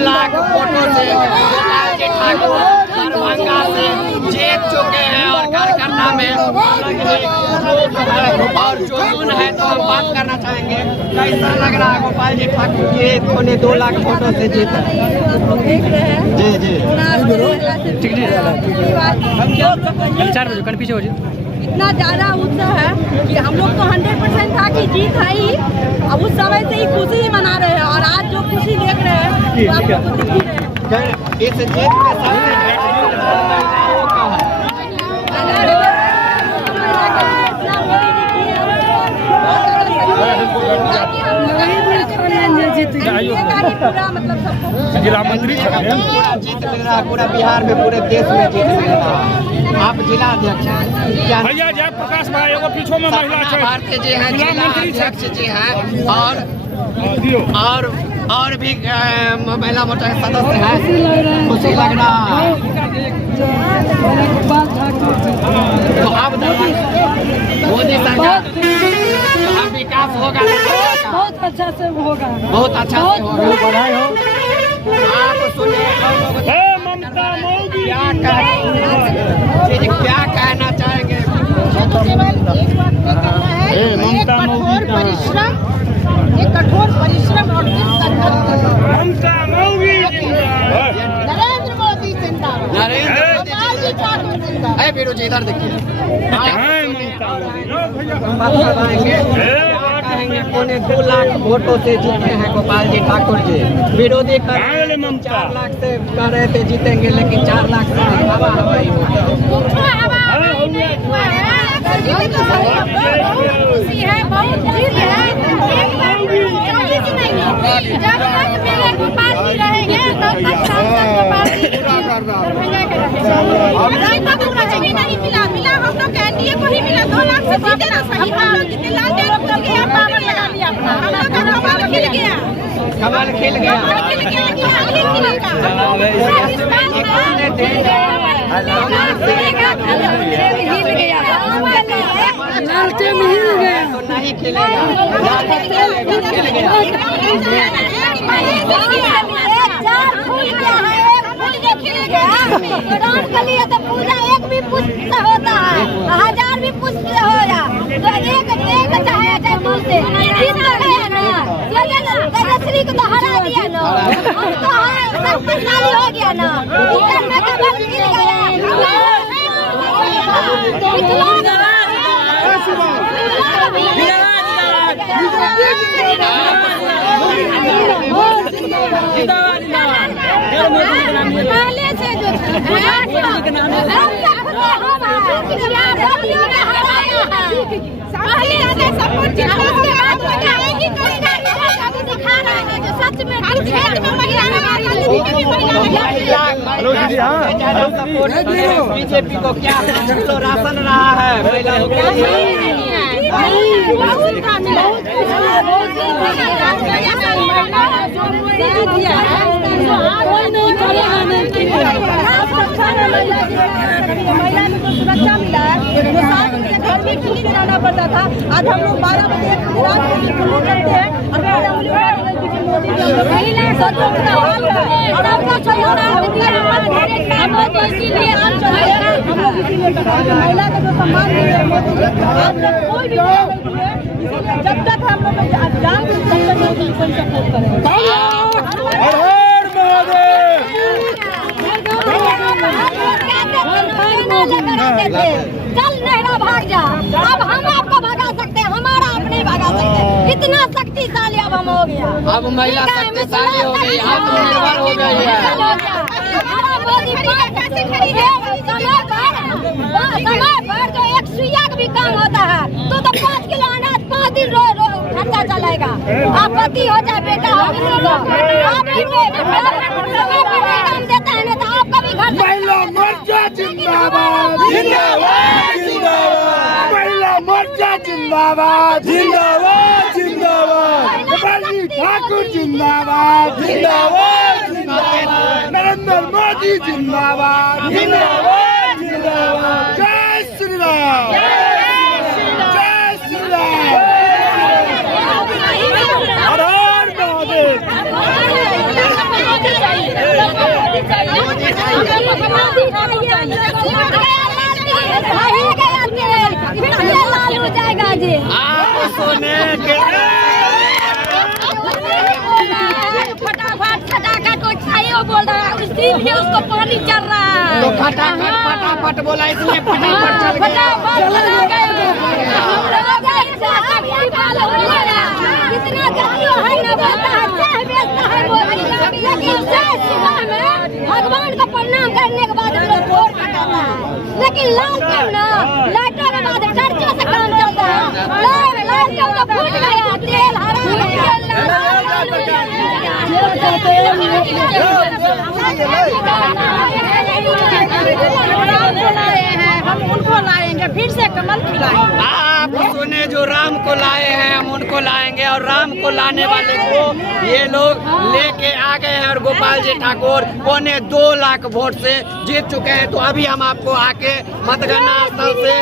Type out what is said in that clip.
लाख वोटों से गोपाल जी ठाकुर दरभंगा से जीत चुके हैं और कार्यकर्ता में और जुनून है। तो हम बात करना चाहेंगे कैसा लग रहा है गोपाल जी ठाकुर जी उन्होंने 2 लाख वोटों से जीता? जी जी ठीक है 4 बजे पीछे हो जाए। इतना ज़्यादा उत्साह है कि हम लोग तो 100% था कि जीत है ही। अब उस समय से ही खुशी ही मना रहे हैं और आज जो खुशी देख रहे हैं तो आप लोग को दिख ही रहे हैं। इस जीत में सबसे जिला मंत्री पूरा जीत मिल रहा है, पूरा बिहार में पूरे देश में जीत मिल रहा है। आप जिला अध्यक्ष हैं भैया जयप्रकाश भाई एगो पीछो में महिला भारती जी हैं, जिला अध्यक्ष जी हैं और भी महिला मोर्चा के सदस्य हैं। खुशी लग रहा है। तो अब मोदी सरकार विकास होगा, बहुत अच्छा से होगा, बहुत अच्छा से होगा। बधाई हो। आप सुनिए क्या कहना चाहेंगे? तो केवल एक बात ये कहना है कि एक कठोर परिश्रम और नरेंद्र मोदी जिंदाबाद, नरेंद्र मोदी है विरोधी। इधर देखिए कहेंगे 2 लाख वोटों से जीते हैं गोपाल जी ठाकुर जी। विरोधी कर 4 लाख से कह रहे थे जीतेंगे, लेकिन 4 लाख से हवा हवाई हो गया। खुशी है, बहुत जीत है। जब तक मेरे गोपाल जी रहेंगे तब तक सांसद गोपाल जी नहीं मिला हम लोग एनडीए को ही मिला। 2 लाख से जीते ना सही हम लोग जितने लालटेन खोल के पावर लगा लिया अपना। हम लोग का कमाल खिल गया, कमाल खिल गया। लालटेन हिल गया तो नहीं खिलेगा, तो पूजा एक भी पुष्प होता है, 1000 भी पुष्प हो जा तो एक चाहे से तेजस्वी को तो हरा दिया ना, हम तो शक्तिशाली हो गया ना। में कमल खिल गया। पहले से जो सच में बीजेपी को क्या तो राशन रहा है महिलाओं के लिए। महिला में तो सुरक्षा मिला है। जो 7 बजे घर भी खुली जाना पड़ता था, आज हम लोग 12 बजे रात को भी खुली करते हैं और मोदी जी और आपका महिला का जो सम्मान कोई भी जब तक हम लोग जान तब तक सपोर्ट करेंगे। चल नहरा भाग जा, अब हम आपको भगा सकते हैं, हमारा आप नहीं भगा सकते। इतना शक्तिशाली अब हम हो गया। अब महिला शक्तिशाली हो गई, आत्मनिर्भर हो गई है। समय पर जो एक सुइया का भी काम होता है तो 5 किलो अनाज 5 दिन खर्चा चलेगा। आपत्ति हो जाए बेटा आप समय पर काम देता है ना तो आपका भी घर महिला मोर्चा जिंदाबाद जिंदाबाद जिंदाबाद, महिला मोर्चा जिंदाबाद जिंदाबाद जिंदाबाद, गोपाल जी ठाकुर जिंदाबाद जिंदाबाद जिंदाबाद, नरेंद्र मोदी जिंदाबाद जिंदाबाद जिंदाबाद। जय श्री राम, जय श्री राम, हर हर महादेव। जाएगा जी आप सुने के फटाफट फटाफट को चाहिए बोल रहा है इसीलिए उसको पानी चल रहा है तो फटाफट बोला इसलिए फटाफट चल गया। कितना जातियों है ना बोलता है चाय बेचता है लेकिन सुबह में भगवान को प्रणाम करने के बाद लोग वोट कटाता है लेकिन लाल करना लाइटों के बाद चर्चों से काम चलता है लाल तो फूट गया तेल हम उनको लाएंगे फिर से कमल खिलाएंगे। आप सुने जो राम को लाए हैं हम उनको लाएंगे और राम को लाने वाले को ये लोग लेके आ गए हैं और गोपाल जी ठाकुर 2.25 लाख वोट से जीत चुके हैं। तो अभी हम आपको आके मतगणना स्थल से